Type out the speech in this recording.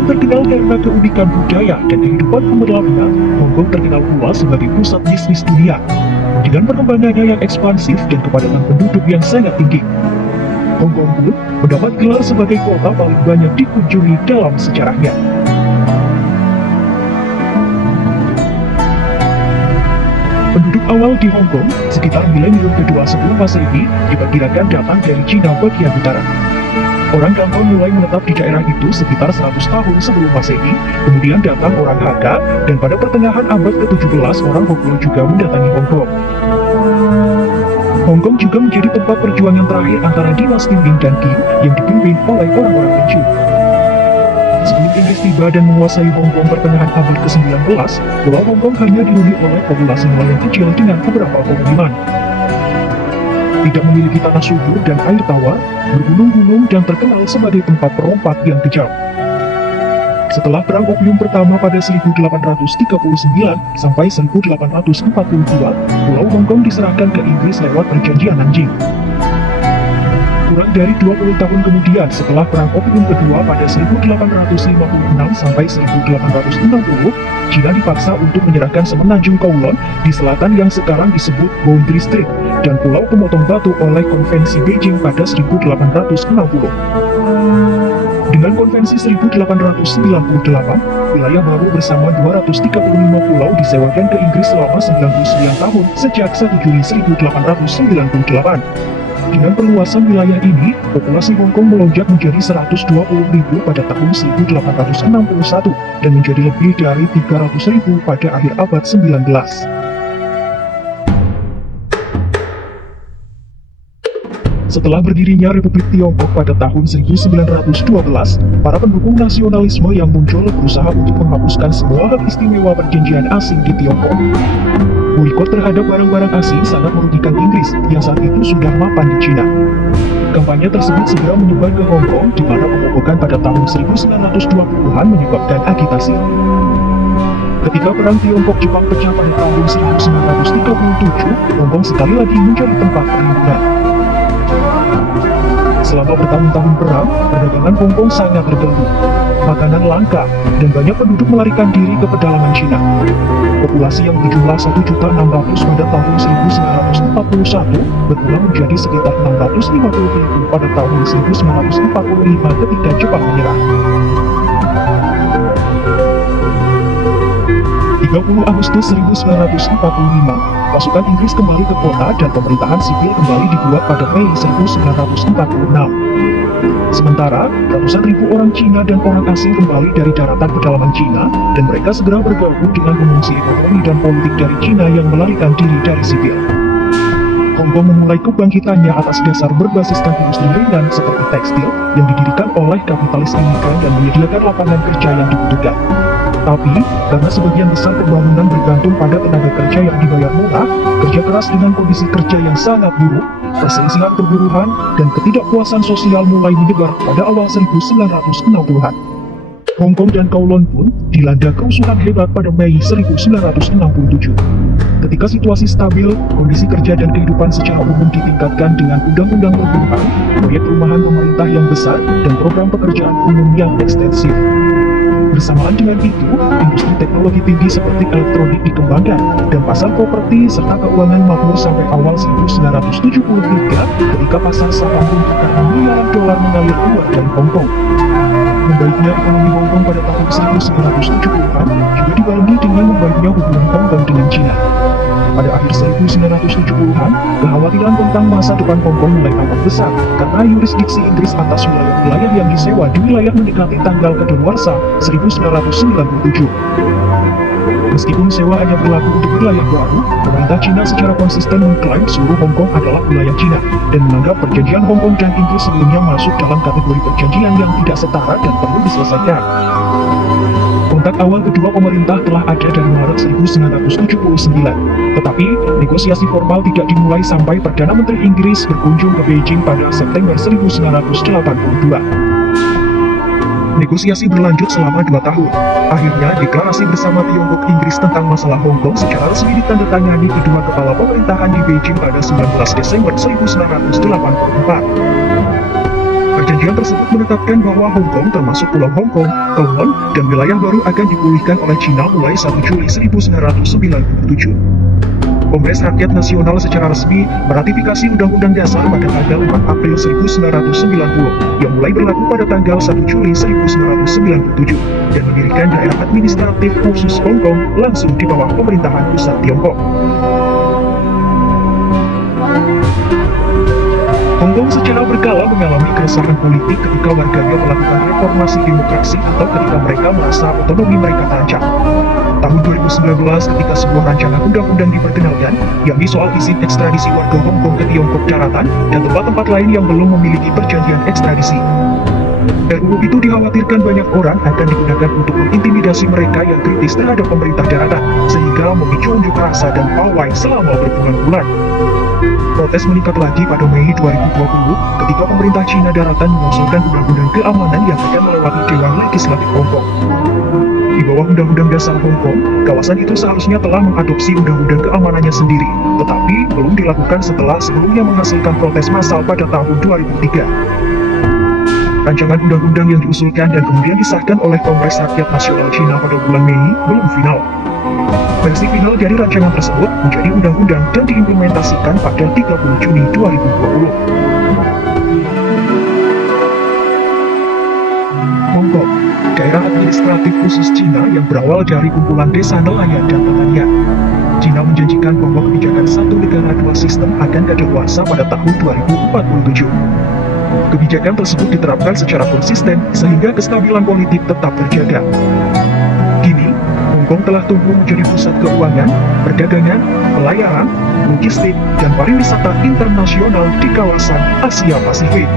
Selain terkenal karena keunikan budaya dan kehidupan gemerlapnya, Hong Kong terkenal pula sebagai pusat bisnis dunia. Dengan perkembangannya yang ekspansif dan kepadatan penduduk yang sangat tinggi, Hong Kong pun mendapat gelar sebagai kota paling banyak dikunjungi dalam sejarahnya. Penduduk awal di Hong Kong sekitar milenium kedua sebelum Masehi diperkirakan datang dari Cina bagian utara. Orang Kanton mulai menetap di daerah itu sekitar 100 tahun sebelum Masehi, kemudian datang orang Hakka, dan pada pertengahan abad ke-17 orang Hoklo juga mendatangi Hong Kong. Hong Kong juga menjadi tempat perjuangan terakhir antara dinasti Ming dan Qing yang dipimpin oleh orang-orang Manchu. Sebelum Inggris tiba dan menguasai Hong Kong pertengahan abad ke-19, Pulau Hong Kong hanya dihuni oleh populasi nelayan kecil dengan beberapa pemukiman. Tidak memiliki tanah subur dan air tawar, bergunung-gunung dan terkenal sebagai tempat perompak yang kejam. Setelah Perang Opium pertama pada 1839 sampai 1842, Pulau Hong Kong diserahkan ke Inggris lewat Perjanjian Nanjing. Kurang dari 20 tahun kemudian setelah Perang Opium kedua pada 1856 sampai 1860, China dipaksa untuk menyerahkan semenanjung Kowloon di selatan yang sekarang disebut Boundary Strait dan Pulau Pemotong Batu oleh Konvensi Beijing pada 1860. Dengan Konvensi 1898, wilayah baru bersama 235 pulau disewakan ke Inggris selama 99 tahun sejak 1 Juli 1898. Dengan perluasan wilayah ini, populasi Hong Kong melonjak menjadi 120.000 pada tahun 1861 dan menjadi lebih dari 300.000 pada akhir abad 19. Setelah berdirinya Republik Tiongkok pada tahun 1912, para pendukung nasionalisme yang muncul berusaha untuk menghapuskan semua hak istimewa perjanjian asing di Tiongkok. Boikot terhadap barang-barang asing sangat merugikan Inggris yang saat itu sudah mapan di Cina. Kampanye tersebut segera menyebar ke Hong Kong, di mana pemogokan pada tahun 1920-an menyebabkan agitasi. Ketika Perang Tiongkok-Jepang pecah pada tahun 1937, Hong Kong sekali lagi menjadi tempat perlindungan. Selama bertahun-tahun perang, perdagangan Hong Kong sangat terganggu. Makanan langka, dan banyak penduduk melarikan diri ke pedalaman Cina. Populasi yang berjumlah 1.600.000 pada tahun 1941 berkurang menjadi sekitar 650.000 pada tahun 1945 ketika Jepang menyerah. 30 Agustus 1945, pasukan Inggris kembali ke kota dan pemerintahan sipil kembali dibuat pada Mei 1946. Sementara, ratusan ribu orang Cina dan orang asing kembali dari daratan pedalaman Cina, dan mereka segera bergabung dengan pengungsi ekonomi dan politik dari Cina yang melarikan diri dari sipil. Hong Kong memulai kebangkitannya atas dasar berbasiskan industri ringan seperti tekstil yang didirikan oleh kapitalis imigran dan menyediakan lapangan kerja yang dibutuhkan. Tapi, karena sebagian besar pembangunan bergantung pada tenaga kerja yang dibayar murah, kerja keras dengan kondisi kerja yang sangat buruk, perselisihan perburuhan, dan ketidakpuasan sosial mulai menyebar pada awal 1960-an. Hong Kong dan Kowloon pun dilanda kerusuhan hebat pada Mei 1967. Ketika situasi stabil, kondisi kerja dan kehidupan secara umum ditingkatkan dengan undang-undang perburuhan, proyek perumahan pemerintah yang besar, dan program pekerjaan umum yang ekstensif. Bersamaan dengan itu, industri teknologi tinggi seperti elektronik dikembangkan, dan pasar properti serta keuangan makmur sampai awal 1973 ketika pasar saham pun karena miliaran dolar mengalir keluar dari Hong Kong. Membaiknya ekonomi Hong Kong pada tahun 1970-an juga dibarengi dengan membaiknya hubungan Hong Kong dengan China. Pada akhir 1970-an, kekhawatiran tentang masa depan Hong Kong mulai tampak besar karena yurisdiksi Inggris atas wilayah-wilayah yang disewa di wilayah mendekati tanggal kadaluarsa 1997. Meskipun sewa hanya berlaku untuk wilayah baru, pemerintah China secara konsisten mengklaim seluruh Hong Kong adalah wilayah China dan menganggap perjanjian Hong Kong dan Inggris sebelumnya masuk dalam kategori perjanjian yang tidak setara dan perlu diselesaikan. Kontak awal kedua pemerintah telah ada dari Maret 1979, tetapi negosiasi formal tidak dimulai sampai Perdana Menteri Inggris berkunjung ke Beijing pada September 1982. Negosiasi berlanjut selama 2 tahun. Akhirnya, deklarasi bersama Tiongkok Inggris tentang masalah Hong Kong secara resmi ditandatangani kedua kepala pemerintahan di Beijing pada 19 Desember 1984. Perjanjian Perjanjian tersebut menetapkan bahwa Hong Kong termasuk Pulau Hong Kong, Kowloon, dan wilayah baru akan dipulihkan oleh China mulai 1 Juli 1997. Kongres Rakyat Nasional secara resmi meratifikasi Undang-Undang Dasar pada tanggal 4 April 1990 yang mulai berlaku pada tanggal 1 Juli 1997 dan mendirikan daerah administratif khusus Hong Kong langsung di bawah pemerintahan pusat Tiongkok. Hong Kong secara berkala mengalami keresahan politik ketika warganya melakukan reformasi demokrasi atau ketika mereka merasa otonomi mereka terancam. Tahun 2019 ketika sebuah rancangan undang-undang diperkenalkan, yakni soal izin ekstradisi warga Hong Kong ke Tiongkok daratan dan tempat-tempat lain yang belum memiliki perjanjian ekstradisi. RUU itu dikhawatirkan banyak orang akan digunakan untuk mengintimidasi mereka yang kritis terhadap pemerintah daratan, sehingga memicu unjuk rasa dan pawai selama berbulan-bulan. Protes meningkat lagi pada Mei 2020 ketika pemerintah Cina daratan mengusulkan undang-undang keamanan yang akan melewati Dewan Legislatif Hong Kong. Di bawah Undang-Undang Dasar Hong Kong, kawasan itu seharusnya telah mengadopsi undang-undang keamanannya sendiri, tetapi belum dilakukan setelah sebelumnya menghasilkan protes massal pada tahun 2003. Rancangan undang-undang yang diusulkan dan kemudian disahkan oleh Kongres Rakyat Nasional China pada bulan Mei belum final. Versi final dari rancangan tersebut menjadi undang-undang dan diimplementasikan pada 30 Juni 2020. Hong Kong, daerah administratif khusus Cina yang berawal dari kumpulan desa nelayan dan pertanian. China menjanjikan bahwa kebijakan satu negara dua sistem akan kadaluarsa pada tahun 2047. Kebijakan tersebut diterapkan secara konsisten sehingga kestabilan politik tetap terjaga. Kini, Hong Kong telah tumbuh menjadi pusat keuangan, perdagangan, pelayaran, logistik, dan pariwisata internasional di kawasan Asia Pasifik.